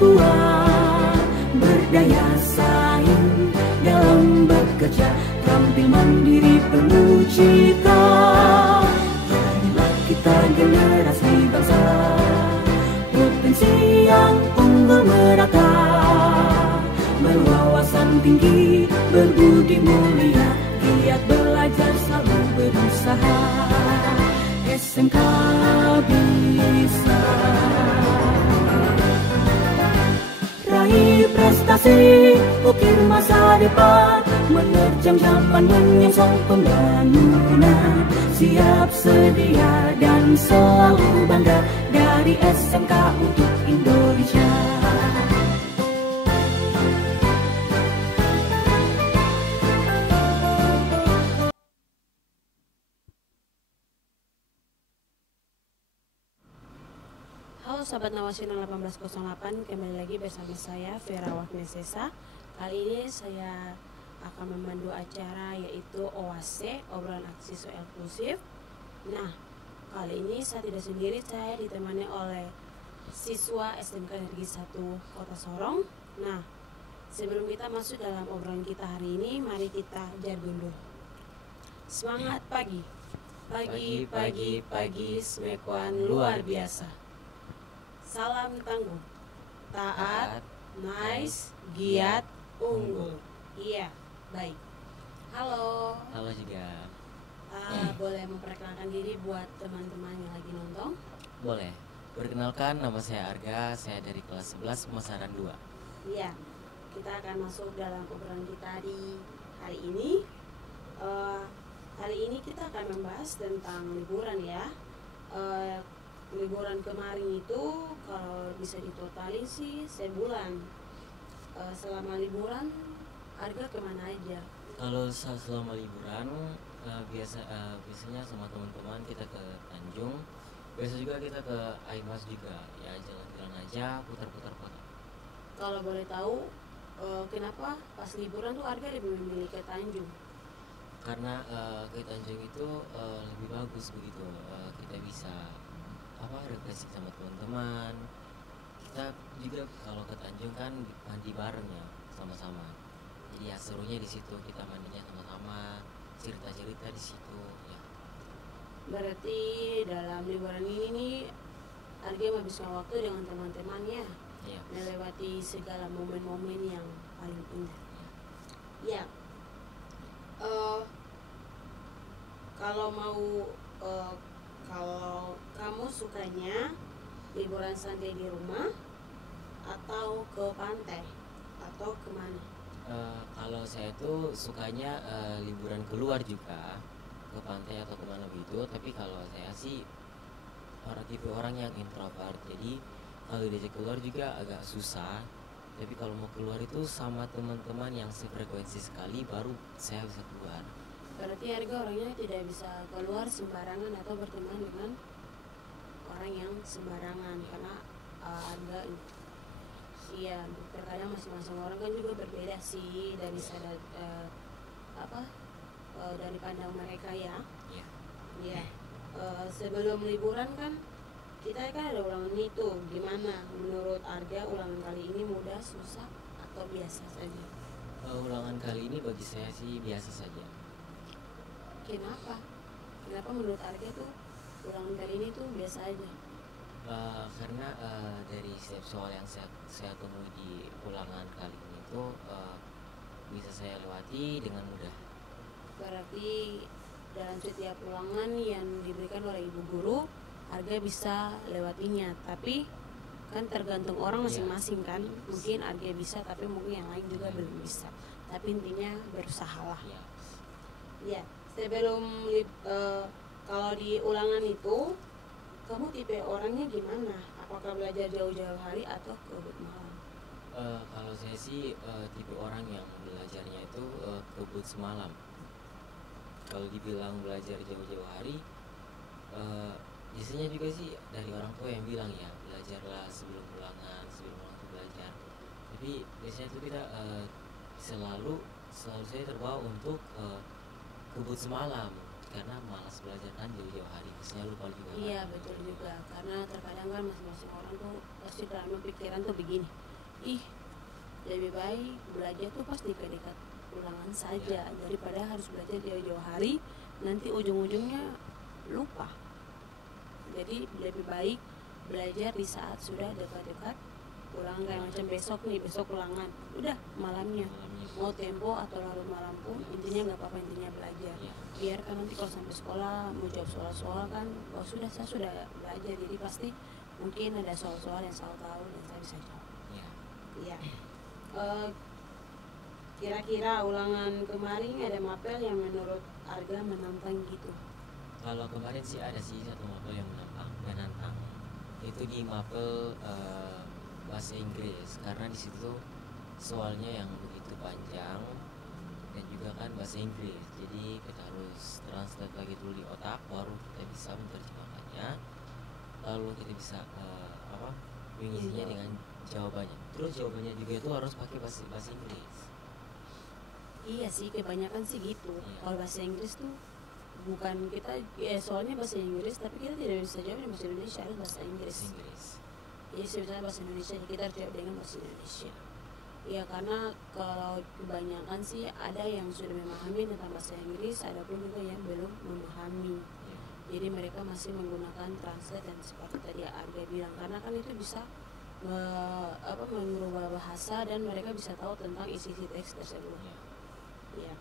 kuat, berdaya saing dalam bekerja, tampil mandiri penuh cita. Inilah kita generasi bangsa, potensi yang unggul merata, berwawasan tinggi, berbudi mulia, giat belajar selalu berusaha. SMK bisa raih prestasi, ukir masa depan, menerjang zaman menyongsong pembangunan. Siap sedia dan selalu bangga dari SMK untuk Indonesia. Halo sahabat Nawasional 1808, kembali lagi bersama saya Vera Wahnesesa. Kali ini saya akan memandu acara yaitu OAC, obrolan aksi siswa inklusif. Nah, kali ini saya tidak sendiri, saya ditemani oleh siswa SMK Negeri 1 Kota Sorong. Nah, sebelum kita masuk dalam obrolan kita hari ini, mari kita jargon dulu. Semangat pagi, pagi, pagi, pagi, semekuan luar biasa. Salam tangguh, taat, nice, giat, unggul. Iya, baik. Halo. Halo juga. Boleh memperkenalkan diri buat teman-teman yang lagi nonton? Boleh. Perkenalkan, nama saya Arga, saya dari kelas 11 Pemasaran 2. Iya, kita akan masuk dalam obrolan kita di hari ini. Hari ini kita akan membahas tentang liburan ya. Liburan kemarin itu kalau bisa ditotalin sih sebulan. Selama liburan Arga kemana aja? Kalau selama liburan biasanya sama teman-teman kita ke Tanjung. Biasa juga kita ke Aimas juga, ya jalan-jalan aja, putar-putar kota. Kalau boleh tahu, kenapa pas liburan tuh Arga lebih memilih ke Tanjung? Karena ke Tanjung itu lebih bagus begitu, kita bisa refreshing sama teman-teman. Kita juga kalau ke Tanjung kan mandi bareng ya, sama-sama. Jadi ya serunya di situ, kita mandinya sama-sama, cerita-cerita di situ ya. Berarti dalam liburan ini nih Arga menghabiskan waktu dengan teman-temannya, Iya. melewati segala momen-momen yang paling indah. Ya, kalau kamu sukanya liburan santai di rumah atau ke pantai atau kemana? Kalau saya tuh sukanya liburan keluar juga, ke pantai atau kemana gitu. Tapi kalau saya sih tipe orang yang introvert, jadi kalau diajak keluar juga agak susah. Tapi kalau mau keluar itu sama teman-teman yang sefrekuensi sekali baru saya bisa keluar. Berarti Arga orangnya tidak bisa keluar sembarangan atau berteman dengan orang yang sembarangan, karena Arga iya, terkadang masing-masing orang kan juga berbeda sih dari dari pandang mereka ya. Iya. Iya. Sebelum liburan kan kita kan ada ulangan itu. Gimana menurut Arga ulangan kali ini mudah, susah, atau biasa saja? Ulangan kali ini bagi saya sih biasa saja. Kenapa? Kenapa menurut Arga tuh ulangan kali ini tuh biasa aja? Karena dari setiap soal yang saya temui di ulangan kali ini itu bisa saya lewati dengan mudah. Berarti dalam setiap ulangan yang diberikan oleh ibu guru, Arga bisa lewatinya. Tapi kan tergantung orang masing-masing kan. Mungkin Arga bisa, tapi mungkin yang lain juga belum bisa. Tapi intinya berusahalah. Ya, sebelum kalau di ulangan itu kamu tipe orangnya gimana? Apakah belajar jauh-jauh hari atau kebut malam? Kalau saya sih tipe orang yang belajarnya itu kebut semalam. Kalau dibilang belajar jauh-jauh hari, biasanya juga sih dari orang tua yang bilang ya, belajarlah sebelum ulangan tuh belajar. Tapi biasanya itu kita selalu saya terbawa untuk kebut semalam, karena malas belajar kan jauh-jauh hari, biasanya lupa juga. Iya betul juga, karena terkadang kan masing-masing orang tuh pasti dalam pikiran tuh begini, ih lebih baik belajar tuh pas dekat-dekat ulangan saja daripada harus belajar jauh-jauh hari nanti ujung-ujungnya lupa. Jadi lebih baik belajar di saat sudah dekat-dekat ulangan, kayak macam besok ulangan udah malamnya mau tempo atau larut malam pun intinya nggak apa-apa, intinya belajar. Biarkan nanti kalau sampai sekolah mau jawab soal-soal kan oh sudah saya sudah belajar, jadi pasti mungkin ada soal-soal yang saya tahu dan saya bisa jawab. Iya. Kira-kira ulangan kemarin ada mapel yang menurut Arga menantang gitu? Kalau kemarin sih ada sih satu mapel yang menantang. Itu di mapel bahasa Inggris, karena di situ soalnya yang begitu panjang dan juga kan bahasa Inggris. Jadi kita harus translate lagi dulu di otak baru kita bisa menerjemahkannya. Lalu kita bisa mengisinya dengan jawabannya. Terus jawabannya juga itu harus pakai bahasa Inggris. Iya sih, kebanyakan sih gitu. Kalau bahasa Inggris tuh bukan kita soalnya bahasa Inggris tapi kita tidak bisa jawab dengan bahasa Indonesia, harus bahasa Inggris. Jadi sebenarnya bahasa Indonesia kita harus jawab dengan bahasa Indonesia. Ya karena kalau kebanyakan sih ada yang sudah memahami tentang bahasa Inggris, ada pun juga yang belum memahami. Jadi mereka masih menggunakan translate dan seperti tadi Arga bilang, karena kan itu bisa mengubah bahasa dan mereka bisa tahu tentang isi teks tersebut. Ya.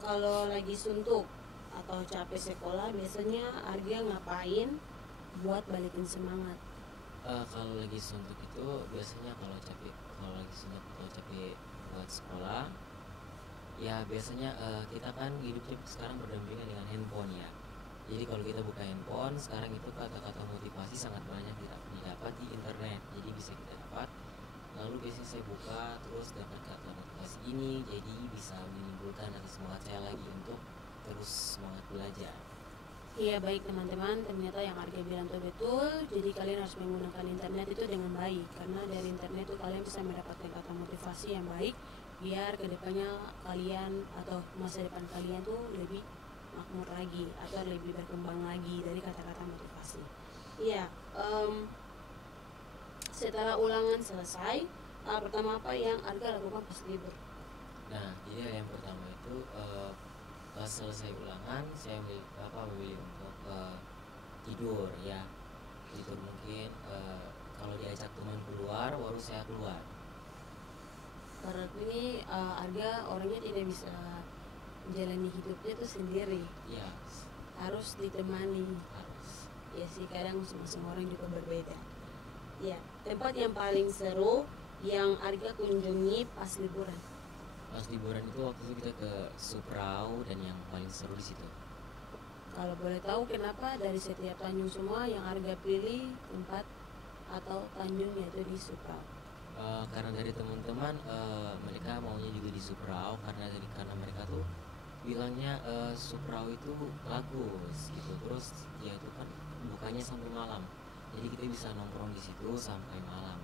Kalau lagi suntuk atau capek sekolah biasanya Arga ngapain buat balikin semangat? Kalau lagi suntuk itu biasanya kalau lagi suntuk atau capek buat sekolah, ya biasanya kita kan hidupnya sekarang berdampingan dengan handphone ya. Jadi kalau kita buka handphone sekarang itu kata-kata motivasi sangat banyak didapat di internet, jadi bisa kita dapat. Lalu biasanya saya buka terus dapat kata motivasi ini, jadi bisa menimbulkan semangat saya lagi untuk terus semangat belajar. Iya baik teman-teman, ternyata yang Arga bilang itu betul. Jadi kalian harus menggunakan internet itu dengan baik, karena dari internet itu kalian bisa mendapatkan kata motivasi yang baik biar kedepannya kalian atau masa depan kalian tuh lebih makmur lagi atau lebih berkembang lagi dari kata-kata motivasi. Iya. Setelah ulangan selesai, pertama apa yang Arga lakukan pas libur? Nah, jadi yang pertama itu pas selesai ulangan saya memilih untuk tidur ya. Tidur mungkin kalau diajak teman keluar baru saya keluar. Karena ini Arga orangnya tidak bisa menjalani hidupnya itu sendiri. Iya. Harus ditemani. Harus. Ya sih, kadang masing-masing orang juga berbeda. Ya, tempat yang paling seru yang Arga kunjungi pas liburan. Pas liburan itu waktu itu kita ke Suprau dan yang paling seru di situ. Kalau boleh tahu kenapa dari setiap Tanjung semua yang Arga pilih tempat atau Tanjung yaitu di Suprau? Karena dari teman-teman mereka maunya juga di Suprau karena mereka tuh bilangnya Suprau itu bagus gitu. Terus dia itu kan bukanya sampai malam. Jadi kita bisa nongkrong di situ sampai malam.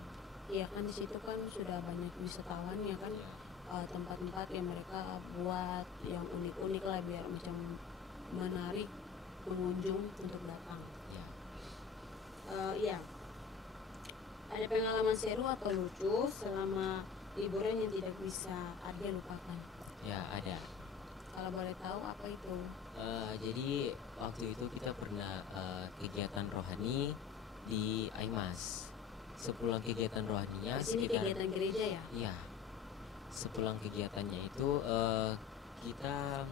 Iya kan di situ kan sudah banyak wisatawan ya kan. Ya. Tempat-tempat yang mereka buat yang unik-unik lah biar macam menarik pengunjung untuk datang. Ya. Iya. Ada pengalaman seru atau lucu selama liburan yang tidak bisa Arga lupakan? Ya ada. Kalau boleh tahu apa itu? Jadi waktu itu kita pernah kegiatan rohani di Aimas. Sepulang kegiatan rohaninya Di sini kegiatan gereja ya? Iya. Sepulang kegiatannya itu kita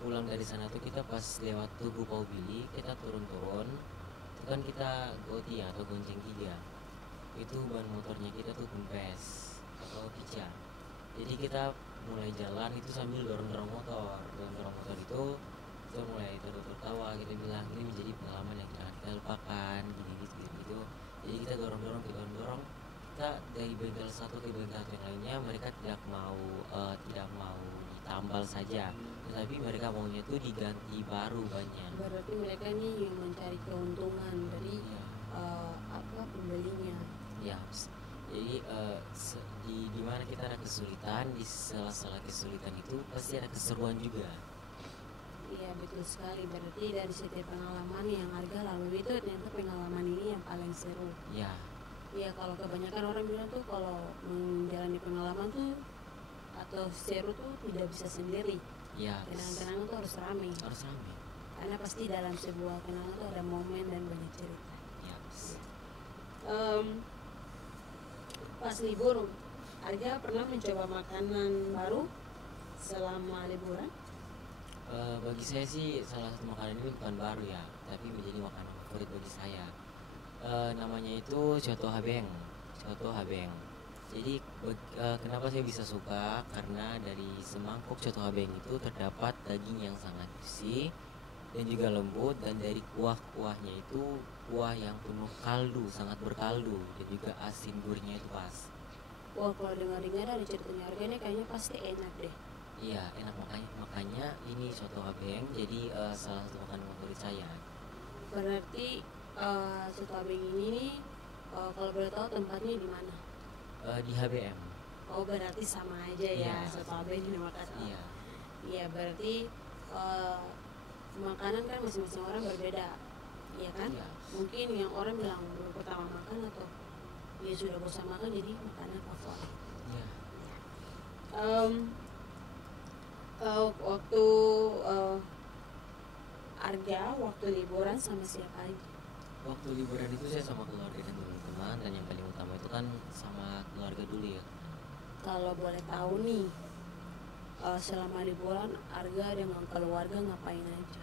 pulang dari sana tuh kita pas lewat Tugu Paubili kita turun-turun itu kan kita goti atau gonceng 3 itu ban motornya kita tuh kempes atau pica, jadi kita mulai jalan itu sambil dorong-dorong motor itu kita mulai tertawa, kita bilang ini menjadi pengalaman yang jangan kita lupakan gitu. Jadi kita dorong kita dari bengkel satu ke bengkel yang lainnya, mereka tidak mau ditambal saja, tetapi mereka maunya itu diganti baru banyak. Berarti mereka nih yang mencari keuntungan dari pembelinya. Ya, jadi di mana kita ada kesulitan, di sela-sela kesulitan itu pasti ada keseruan juga. Iya betul sekali, berarti dari setiap pengalaman yang Arga lalui itu ternyata pengalaman ini yang paling seru. Ya. Iya, kalau kebanyakan orang bilang tuh kalau menjalani pengalaman tuh atau seru tuh tidak bisa sendiri. Ya, Kenangan-kenangan tuh harus ramai. harus ramai. Karena pasti dalam sebuah kenangan tuh ada momen dan banyak cerita. Ya. Em, Pas libur, Arga pernah mencoba makanan baru selama liburan? Bagi saya sih salah satu makanan ini bukan baru ya, tapi menjadi makanan favorit bagi saya. Namanya itu coto habeng. Coto habeng. Jadi kenapa saya bisa suka? Karena dari semangkuk coto habeng itu terdapat daging yang sangat juicy dan juga lembut, dan dari kuah-kuahnya itu kuah yang penuh kaldu, sangat berkaldu, dan juga asin gurihnya itu pas. Wah, kalau dengar-dengar dari ceritanya Arga ini kayaknya pasti enak deh. Iya, enak, makanya ini soto habeng jadi salah satu makanan favorit saya. Berarti soto abeng ini nih, kalau boleh tahu tempatnya di mana? Di HBM. Oh, berarti sama aja ya, Iya. soto abeng di Makassar. Iya. Iya, berarti eh, makanan kan masing-masing orang berbeda, iya kan? Iya. Mungkin yang orang bilang baru pertama makan atau dia sudah bosan makan jadi makanan favorit. Iya. Em, Waktu Arga waktu liburan sama siapa aja? Waktu liburan itu saya sama keluarga dan teman-teman, dan yang paling utama itu kan sama keluarga dulu ya. Kalau boleh tahu nih, selama liburan Arga dengan keluarga ngapain aja?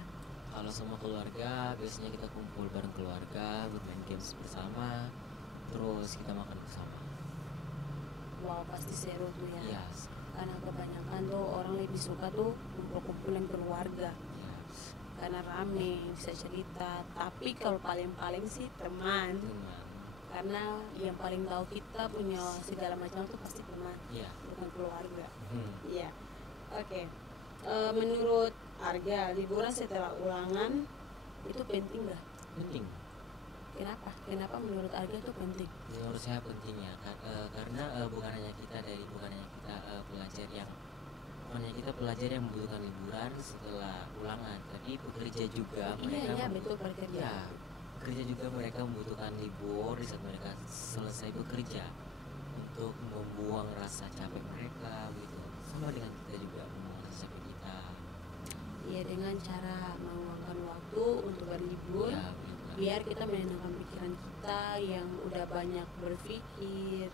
Kalau sama keluarga biasanya kita kumpul bareng keluarga, bermain games bersama, terus kita makan bersama. Wow, pasti seru tuh ya. Iya. Karena kebanyakan tuh orang lebih suka tuh kumpul-kumpulin keluarga. Iya. Karena rame, bisa cerita. Tapi kalau paling-paling sih teman. Teman. Karena yang paling tahu kita punya segala macam tuh pasti teman, Iya. bukan keluarga. Hmm. Iya. Oke. Menurut Arga, liburan setelah ulangan itu penting nggak? Penting. Kenapa? Kenapa menurut Arga itu penting? Menurut saya pentingnya karena bukan hanya kita pelajar yang membutuhkan liburan setelah ulangan, tapi pekerja juga Iya, betul pekerja. ya, pekerja juga mereka membutuhkan libur di saat mereka selesai bekerja untuk membuang rasa capek mereka gitu, sama dengan kita juga membuang rasa capek kita. Iya, dengan cara meluangkan waktu untuk berlibur, Ya, benar. biar kita menenangkan pikiran kita yang udah banyak berpikir,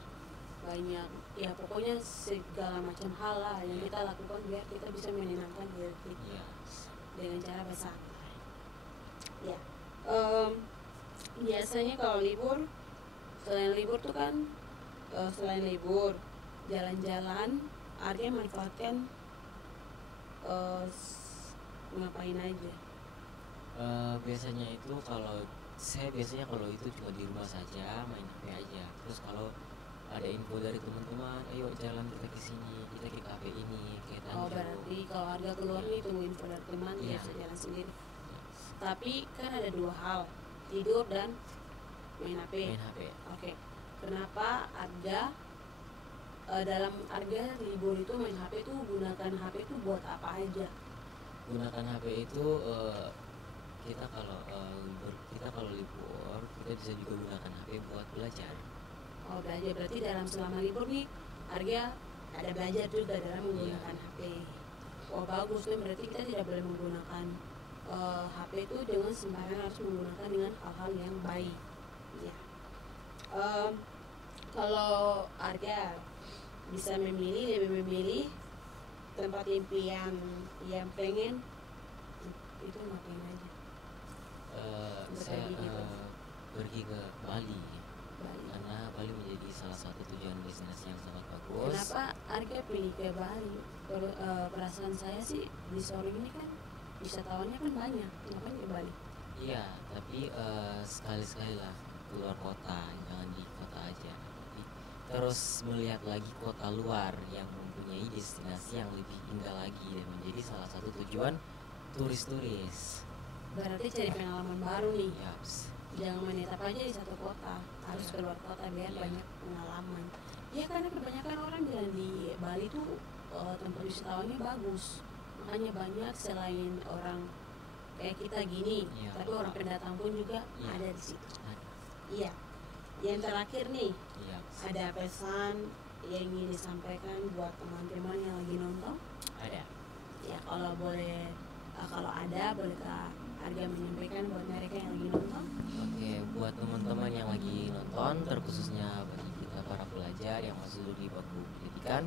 banyak ya pokoknya segala macam hal lah yang Iya. kita lakukan biar kita bisa menenangkan diri kita Iya. dengan cara bersantai. Ya, biasanya kalau libur, selain libur tuh kan, selain libur, jalan-jalan, artinya manfaatkan ngapain aja. Biasanya itu kalau itu cuma di rumah saja, main HP aja. Terus kalau ada info dari teman-teman, ayo jalan kita ke sini, kita ke kafe ini, ke Oh, Tanjung. berarti kalau Arga keluar nih tunggu info dari teman, dia Iya. bisa jalan sendiri. Tapi kan ada dua hal, tidur dan main HP. Main HP. Oke, kenapa Arga dalam Arga libur itu main HP itu gunakan HP itu buat apa aja? Gunakan HP itu kita kalau libur kita bisa juga gunakan HP buat belajar. Oh, belajar berarti dalam selama libur nih Arga ada belajar juga dalam menggunakan HP. Oh, bagus tuh, berarti kita tidak boleh menggunakan HP itu dengan sembarangan, harus menggunakan dengan hal-hal yang baik. Ya. Kalau Arga bisa lebih memilih tempat impian yang pengen itu ngapain aja? Saya Berbagi gitu. pergi ke Bali Bali. karena Bali menjadi salah satu tujuan destinasi yang sangat bagus. Kenapa Arga pilih ke Bali? Perasaan saya sih di Solo ini kan wisatawannya kan banyak, ngapain ke Bali? Iya, tapi sekali-sekali lah keluar kota, jangan di kota aja. Tapi terus melihat lagi kota luar yang mempunyai destinasi yang lebih indah lagi dan menjadi salah satu tujuan turis-turis. Berarti cari pengalaman baru nih. Yaps. Jangan menetap aja di satu kota, harus Iya. keluar kota biar Iya. banyak pengalaman. Ya karena kebanyakan orang bilang di Bali tuh tempat wisatawannya bagus, makanya banyak selain orang kayak kita gini, Iya. tapi orang pendatang pun juga Iya. ada di situ. Nah, Iya. yang terakhir nih, Iya. ada pesan yang ingin disampaikan buat teman-teman yang lagi nonton? Ada. Ya kalau boleh, kalau ada bolehkah Arga menyampaikan buat mereka yang lagi nonton? Oke, buat teman-teman yang lagi nonton, terkhususnya bagi kita para pelajar yang masih duduk di bangku pendidikan,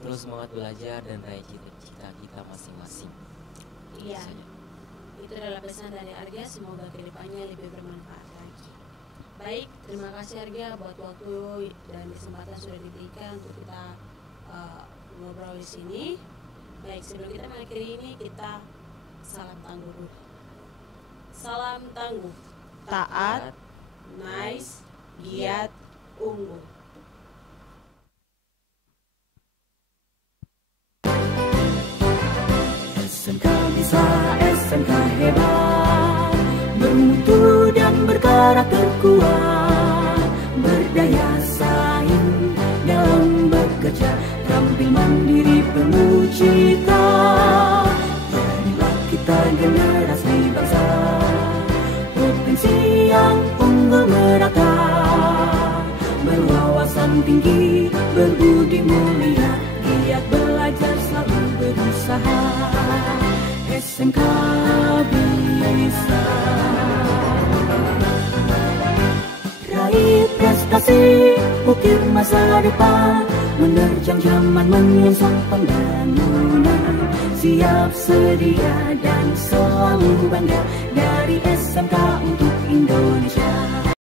terus semangat belajar dan raih cita-cita kita masing-masing. Itu Iya. saja. Itu adalah pesan dari Arga, semoga kedepannya lebih bermanfaat lagi. Baik, terima kasih Arga buat waktu dan kesempatan sudah diberikan untuk kita ngobrol di sini. Baik, sebelum kita mengakhiri ini, kita salam tangguh dulu. Salam tangguh, taat, nice, giat, unggul. SMK bisa, SMK hebat, bermutu dan berkarakter kuat, berdaya saing dalam bekerja, tampil mandiri penuh cita. Jadilah kita generasi bangsa, provinsi yang unggul merata, berwawasan tinggi, berbudi mulia, giat belajar selalu berusaha. SMK bisa raih prestasi, ukir masa depan, menerjang zaman menyongsong pembangunan, siap sedia dan selalu bangga dari SMK untuk